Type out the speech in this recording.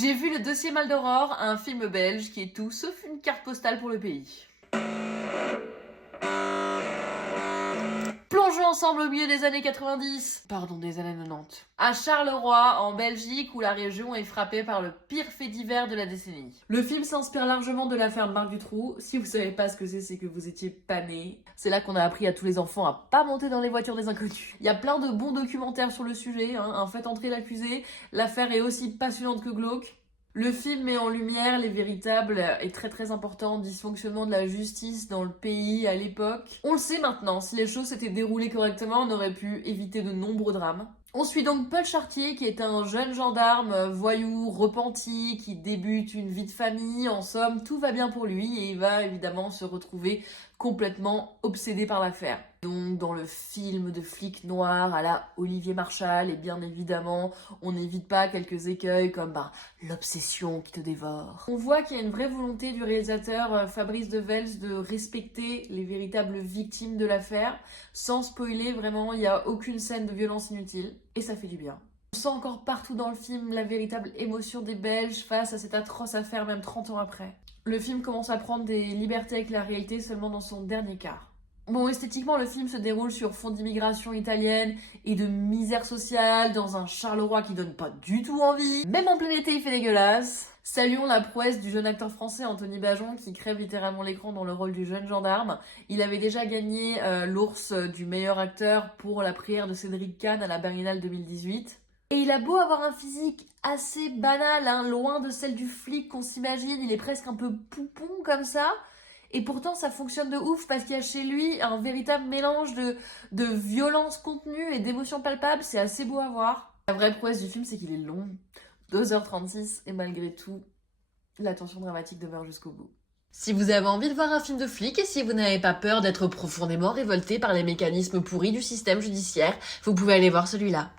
J'ai vu Le Dossier Mal d'Aurore, un film belge qui est tout sauf une carte postale pour le pays. Plongeons ensemble au milieu des années 90, pardon, des années 90, à Charleroi, en Belgique, où la région est frappée par le pire fait divers de la décennie. Le film s'inspire largement de l'affaire Marc Dutroux. Si vous savez pas ce que c'est que vous étiez pas nés. C'est là qu'on a appris à tous les enfants à pas monter dans les voitures des inconnus. Il y a plein de bons documentaires sur le sujet, hein. Faites entrer l'accusé. L'affaire est aussi passionnante que glauque. Le film met en lumière les véritables et très importants dysfonctionnements de la justice dans le pays à l'époque. On le sait maintenant, si les choses s'étaient déroulées correctement, on aurait pu éviter de nombreux drames. On suit donc Paul Chartier, qui est un jeune gendarme voyou, repenti, qui débute une vie de famille. En somme, tout va bien pour lui et il va évidemment se retrouver complètement obsédé par l'affaire. Donc dans le film de flic noir à la Olivier Marchal, et bien évidemment, on n'évite pas quelques écueils comme l'obsession qui te dévore. On voit qu'il y a une vraie volonté du réalisateur Fabrice Devels de respecter les véritables victimes de l'affaire. Sans spoiler, vraiment, il n'y a aucune scène de violence inutile. Et ça fait du bien. On sent encore partout dans le film la véritable émotion des Belges face à cette atroce affaire même 30 ans après. Le film commence à prendre des libertés avec la réalité seulement dans son dernier quart. Bon, esthétiquement, le film se déroule sur fond d'immigration italienne et de misère sociale dans un Charleroi qui donne pas du tout envie. Même en plein été, il fait dégueulasse. Saluons la prouesse du jeune acteur français Anthony Bajon qui crève littéralement l'écran dans le rôle du jeune gendarme. Il avait déjà gagné l'ours du meilleur acteur pour La prière de Cédric Kahn à la Berlinale 2018. Et il a beau avoir un physique assez banal, loin de celle du flic qu'on s'imagine, il est presque un peu poupon comme ça. Et pourtant, ça fonctionne de ouf parce qu'il y a chez lui un véritable mélange de violence contenue et d'émotions palpables. C'est assez beau à voir. La vraie prouesse du film, c'est qu'il est long. 2h36 et malgré tout, la tension dramatique demeure jusqu'au bout. Si vous avez envie de voir un film de flic et si vous n'avez pas peur d'être profondément révolté par les mécanismes pourris du système judiciaire, vous pouvez aller voir celui-là.